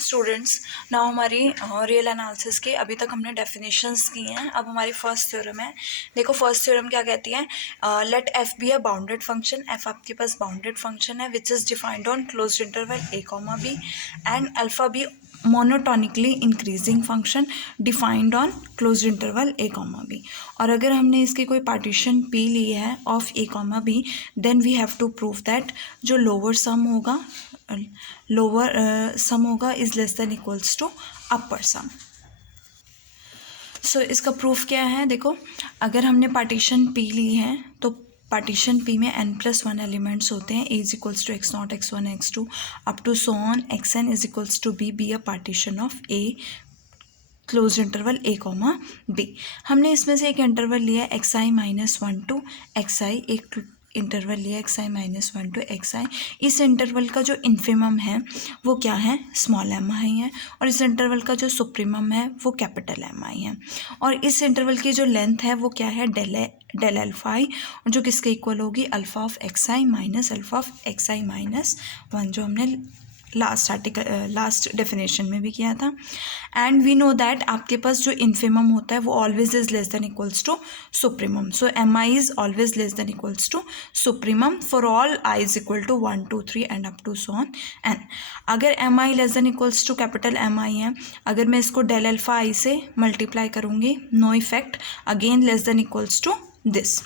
Students now हमारी real analysis के अभी तक हमने डेफिनेशंस की हैं। अब हमारी फर्स्ट थ्योरम है। देखो फर्स्ट थ्योरम क्या कहती है, let f be a bounded function. F आपके पास बाउंडेड फंक्शन है which is defined on closed interval a comma b and alpha be monotonically increasing function defined on closed interval a comma b. और अगर हमने इसकी कोई partition P ली है of a comma b then we have to prove that जो lower sum होगा is less than equals to upper sum. So इसका प्रूफ क्या है, देखो अगर हमने पार्टीशन पी ली है तो पार्टीशन पी में n+1 एलिमेंट्स होते हैं। a is equals to x0 x1 x2 up to so on xn is equals to B a partition of a close interval a comma b। हमने इसमें से एक इंटरवल लिया xi-1 टू xi, एक interval लिया xi-1 to xi। इस interval का जो इन्फिमम है वो क्या है, स्मॉल mi है, और इस इंटरवल का जो सुप्रीमम है वो कैपिटल mi है। और इस इंटरवल की जो लेंथ है वो क्या है, डेल अल्फा आई, और जो किसके इक्वल होगी, alpha of xi minus alpha of xi-1, जो हमने लास्ट डेफिनेशन में भी किया था। एंड वी नो दैट आपके पास जो इन्फिमम होता है वो always is less than equals to supremum. So m i is always less than equals to supremum for all i is equal to 1 2 3 and up to so on n. अगर m i less than equals to capital M i है, अगर मैं इसको del alpha आई से multiply करूँगी, no effect, again less than equals to this.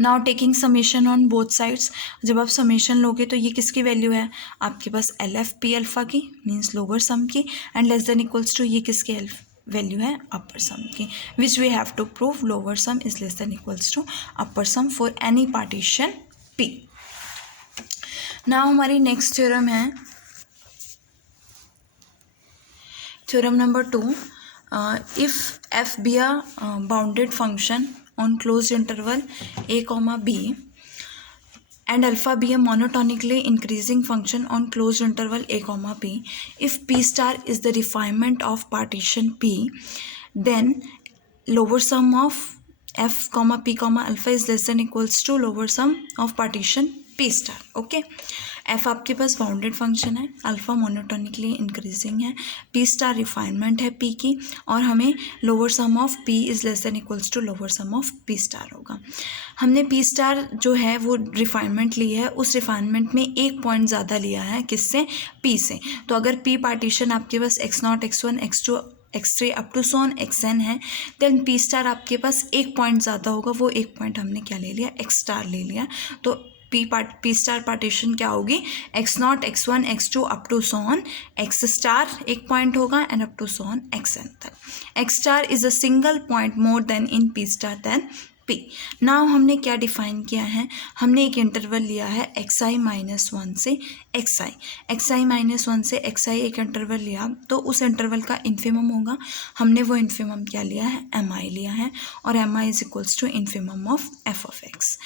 Now taking summation on both sides, जब आप summation लोगे तो ये किसकी वैल्यू है, आपके पास एल एफ पी अल्फा की, मीन्स लोअर सम की, and less than equals to ये किसकी वैल्यू है, अपर सम की, which we have to prove lower sum is less than equals to upper sum for any partition P. Now हमारी next theorem है theorem number 2। If F be a bounded function on closed interval a comma b and alpha be a monotonically increasing function on closed interval a comma b, if p star is the refinement of partition p, then lower sum of f comma p comma alpha is less than equals to lower sum of partition p star। Okay, F आपके पास bounded function है, alpha monotonically increasing है, P star refinement है P की, और हमें lower sum of P is less than equals to lower sum of P star होगा। हमने पी स्टार जो है वो रिफाइनमेंट ली है, उस रिफाइनमेंट में एक पॉइंट ज़्यादा लिया है, किससे, पी से। तो अगर पी पार्टीशन आपके पास x0 x1 x2 x3 up to so on xn है, देन पी स्टार आपके पास एक पॉइंट ज़्यादा होगा, वो एक पॉइंट हमने क्या ले लिया, x स्टार ले लिया। तो पी स्टार पार्टीशन क्या होगी, x0 x1 x2 up to so on x star एक पॉइंट होगा and up to so on xn तक। x star is a single point more than in P star than P. Now हमने क्या define किया है, हमने एक interval लिया है xi-1 से xi-1 से xi एक इंटरवल लिया, तो उस इंटरवल का इन्फिमम होगा, हमने वो इन्फिमम क्या लिया है, mi लिया है, और mi is equals to infimum of f of x।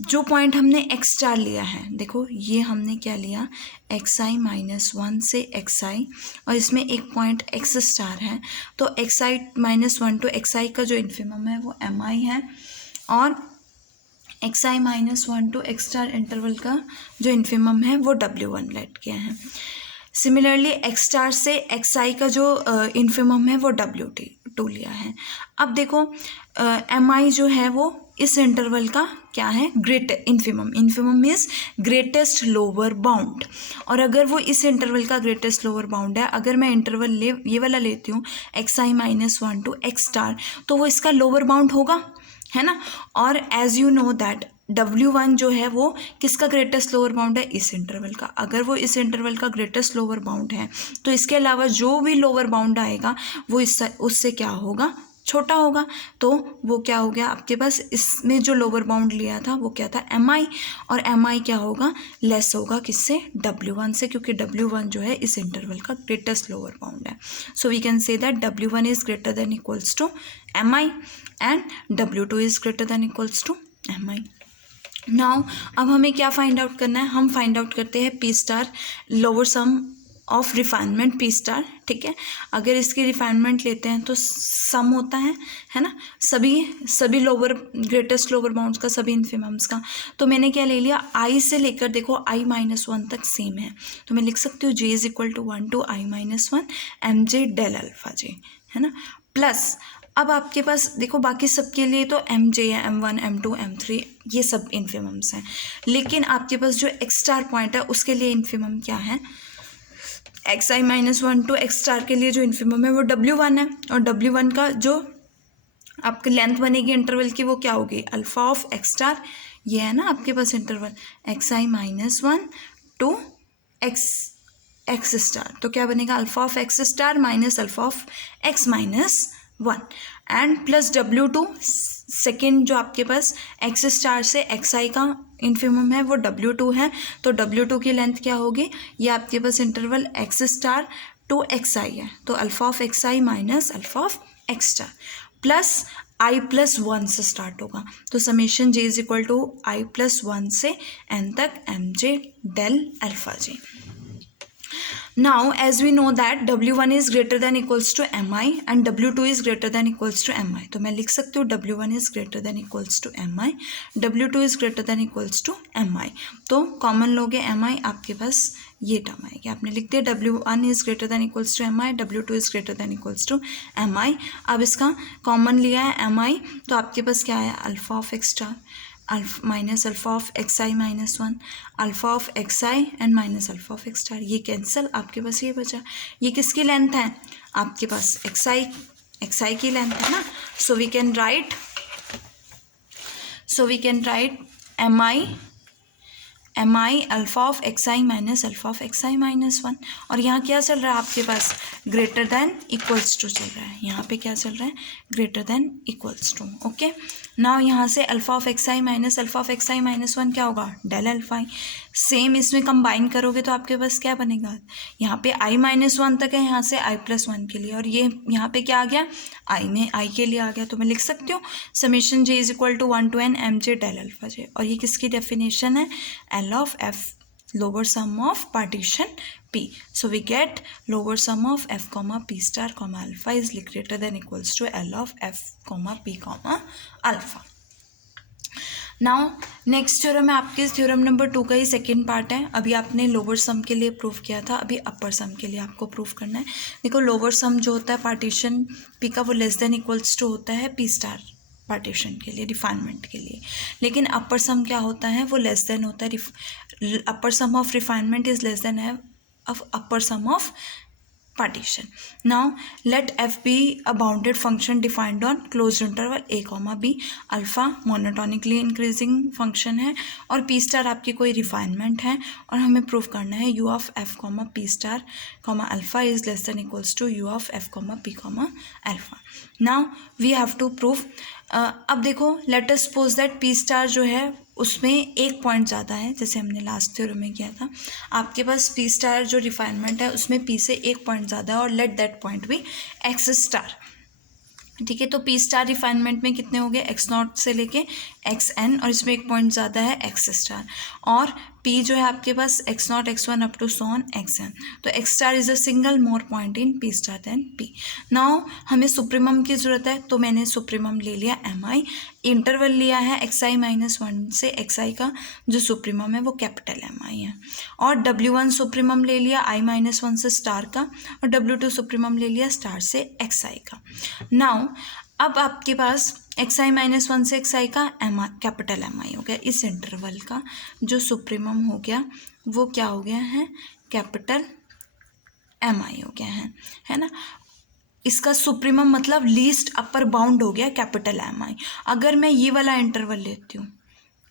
जो पॉइंट हमने x स्टार लिया है, देखो ये हमने क्या लिया, xi-1 से xi, और इसमें एक पॉइंट x स्टार है, तो xi-1 टू xi का जो इन्फिमम है वो mi है, और xi-1 to x star interval का जो इन्फिमम है वो w1 लेट किया है। सिमिलरली x स्टार से xi का जो इन्फिमम है वो w2 लिया है। अब देखो mi जो है वो इस इंटरवल का क्या है, great infimum is greatest lower bound, और अगर वो इस इंटरवल का ग्रेटेस्ट लोअर बाउंड है, अगर मैं इंटरवल ये वाला लेती हूँ xi-1 टू x स्टार, तो वो इसका लोअर बाउंड होगा, है ना। और as you know that w1 जो है वो किसका ग्रेटेस्ट लोअर बाउंड है, इस इंटरवल का। अगर वो इस इंटरवल का ग्रेटेस्ट लोअर बाउंड है तो इसके अलावा जो भी लोअर बाउंड आएगा वो उससे क्या होगा, छोटा होगा। तो वो क्या हो गया आपके पास, इसमें जो लोअर बाउंड लिया था वो क्या था, mi, और mi क्या होगा, लेस होगा किससे, w1 से, क्योंकि w1 जो है इस इंटरवल का ग्रेटेस्ट लोअर बाउंड है। So we can say that w1 is greater than equals to mi and w2 is greater than equals to mi। Now अब हमें क्या फाइंड आउट करना है, हम फाइंड आउट करते हैं P star lower sum of refinement P star, ठीक है। अगर इसकी रिफाइनमेंट लेते हैं तो सम होता है ना, सभी लोअर ग्रेटेस्ट लोअर बाउंड्स का, सभी इन्फिमम्स का। तो मैंने क्या ले लिया, आई से लेकर देखो i-1 तक सेम है, तो मैं लिख सकती हूँ j = 1 to i-1 mj del alpha j, है ना। प्लस अब आपके पास देखो बाकी सबके लिए तो mj है, m1 m2 m3 ये सब इन्फिमम्स हैं, लेकिन आपके पास जो x स्टार पॉइंट है उसके लिए इन्फिमम क्या है, xi-1 to x स्टार के लिए जो इन्फिमम है वो w1 है, और w1 का जो आपकी लेंथ बनेगी इंटरवल की वो क्या होगी, अल्फा ऑफ x स्टार, ये है ना आपके पास interval xi-1 to x star, तो क्या बनेगा, alpha of x star minus alpha of x-1 and plus w2 second जो आपके पास x स्टार से xi का इन्फिमम है वो w2 है, तो w2 की लेंथ क्या होगी, ये आपके पास interval x star to xi है, तो alpha of xi minus alpha of x star plus i+1 से स्टार्ट होगा, तो समेशन j = i+1 से n तक mj del alpha j। Now as we know that w1 is greater than equals to mi and w2 is greater than equals to mi, तो मैं लिख सकती हूँ w1 is greater than equals to mi, w2 is greater than equals to mi, तो common लोगे mi, आपके पास ये term आएगी, आपने लिख दिया w1 is greater than equals to mi, w2 is greater than equals to mi। अब इसका कॉमन लिया है mi, तो आपके पास क्या है, alpha of x star minus alpha of xi-1 alpha of xi and minus alpha of x star, ये कैंसिल, आपके पास ये बचा, ये किसकी लेंथ है, आपके पास xi की लेंथ है ना, so we can write mi alpha of xi minus alpha of xi-1, और यहाँ क्या चल रहा है आपके पास, ग्रेटर देन इक्वल्स टू चल रहा है, यहाँ पे क्या चल रहा है, greater than equals to, okay. Now यहाँ से alpha of xi minus alpha of xi-1 क्या होगा, डेल अल्फा i, सेम इसमें कंबाइन करोगे तो आपके पास क्या बनेगा, यहाँ पे i-1 तक है, यहाँ से i+1 के लिए, और ये यहाँ पे क्या आ गया, i के लिए आ गया, तो मैं लिख सकती हूँ summation j = 1 to n mj del alpha j, और ये किसकी डेफिनेशन है, L of f lower sum of partition p, so we get lower sum of f comma p star comma alpha is greater than equals to L of f comma p comma alpha। Now next theorem है आपके theorem number 2 का ही second part है, अभी आपने lower sum के लिए prove किया था, अभी अपर सम के लिए आपको प्रूव करना है। देखो लोअर सम जो होता है पार्टीशन पी का वो लेस देन इक्वल्स टू होता है पी स्टार पार्टीशन के लिए, रिफाइनमेंट के लिए, लेकिन अपर सम क्या होता है, वो लेस देन होता है, upper sum of refinement is less than है of upper sum of partition। Now let f be a bounded function defined on closed interval a comma b, alpha monotonically increasing function है और p star आपकी कोई refinement है, और हमें prove करना है u of f comma p star comma alpha is less than equals to u of f comma p comma alpha. Now we have to prove, अब देखो let us suppose that p star जो है उसमें एक point ज़्यादा है, जैसे हमने लास्ट थ्योरम में किया था, आपके पास पी स्टार जो रिफाइनमेंट है उसमें पी से एक पॉइंट ज़्यादा है, और लेट दैट पॉइंट भी एक्स स्टार, ठीक है। तो पी स्टार रिफाइनमेंट में कितने हो गए, x0 से लेके xn, और इसमें एक पॉइंट ज़्यादा है x स्टार, और p जो है आपके पास x0 x1 up to so on xn, तो x star is a single more point in p star than p। Now हमें सुप्रीमम की ज़रूरत है, तो मैंने सुप्रीमम ले लिया mi, इंटरवल लिया है xi-1 से xi का जो सुप्रीमम है वो कैपिटल mi है, और w1 सुप्रीमम ले लिया i-1 से स्टार का, और w2 सुप्रीमम ले लिया स्टार से xi का। नाउ अब आपके पास xi-1 से xi का कैपिटल mi हो गया, इस इंटरवल का जो सुप्रीमम हो गया वो क्या हो गया है, कैपिटल mi हो गया है ना। इसका सुप्रीमम मतलब लीस्ट अपर बाउंड हो गया कैपिटल mi। अगर मैं ये वाला इंटरवल लेती हूँ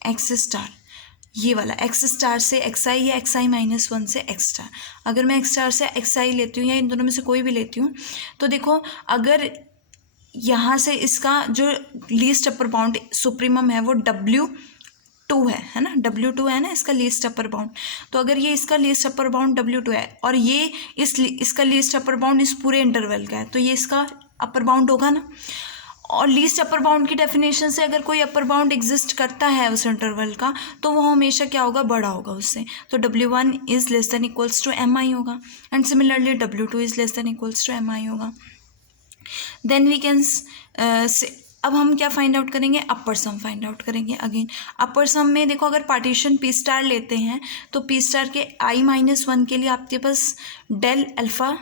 x स्टार, ये वाला x स्टार से xi या xi-1 से x स्टार, अगर मैं x स्टार से xi लेती हूँ या इन दोनों में से कोई भी लेती हूँ, तो देखो अगर यहाँ से इसका जो लीस्ट अपर बाउंड सुप्रीमम है वो W2 है ना, W2 है ना इसका लीस्ट अपर बाउंड, तो अगर ये इसका लीस्ट अपर बाउंड W2 है और ये इसका लीस्ट अपर बाउंड इस पूरे इंटरवल का है, तो ये इसका अपर बाउंड होगा ना, और लीस्ट अपर बाउंड की डेफिनेशन से अगर कोई अपर बाउंड एग्जिस्ट करता है उस इंटरवल का तो वो हमेशा क्या होगा, बड़ा होगा उससे। तो W1 is less than equals to MI होगा and similarly W2 is less than equals to MI होगा। देन वी कैन अब हम क्या फाइंड आउट करेंगे, अपर सम फाइंड आउट करेंगे। अगेन अपर सम में देखो, अगर पार्टीशन P स्टार लेते हैं तो P स्टार के I-1 के लिए आपके पास डेल अल्फ़ा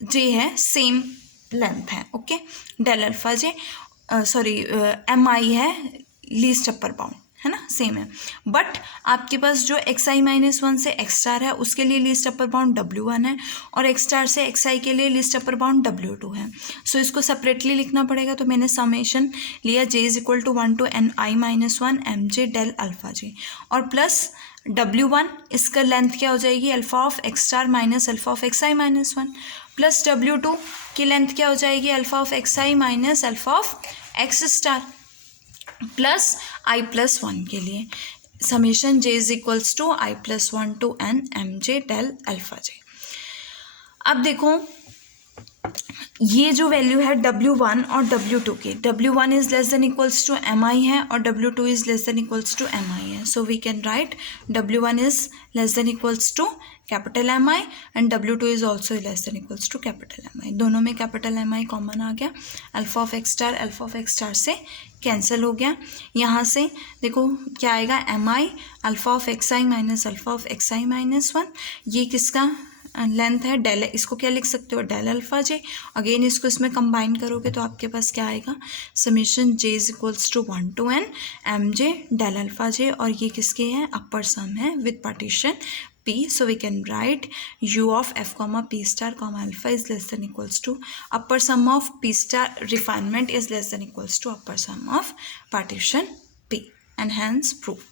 जे है, सेम लेंथ है, ओके। डेल अल्फ़ा जे MI है, लीस्ट अपर बाउंड है ना, सेम है। बट आपके पास जो XI-1 से X स्टार है उसके लिए लीस्ट अपर बाउंड W1 है और X स्टार से XI के लिए लीस्ट अपर बाउंड W2 है। सो इसको सेपरेटली लिखना पड़ेगा। तो मैंने समेशन लिया J is equal to 1 to Ni-1 MJ del alpha j और प्लस W1, इसका लेंथ क्या हो जाएगी, alpha of X star minus alpha of XI-1 plus W2 की लेंथ क्या हो जाएगी, alpha of XI minus alpha of X star plus I+1 के लिए summation J is equals to I+1 to N MJ del alpha j. अब देखो ये जो वैल्यू है W1 और W2 की, W1 is less than equals to MI है और W2 is less than equals to MI है। So we can write W1 is less than equals to capital MI and W2 is also less than equals to capital MI। दोनों में capital MI common आ गया। Alpha of X star से cancel हो गया। यहाँ से देखो क्या आएगा, MI alpha of XI minus alpha of XI-1, ये किसका लेंथ है, डेल, इसको क्या लिख सकते हो, डेल अल्फ़ा जे। अगेन इसको इसमें कंबाइन करोगे तो आपके पास क्या आएगा, summation J is equals to 1 to N MJ del alpha j और ये किसके हैं, अपर सम है with partition P। So we can write U of F comma P star comma alpha is less than equals to upper sum of P star refinement is less than equals to upper sum of partition P and hence proof.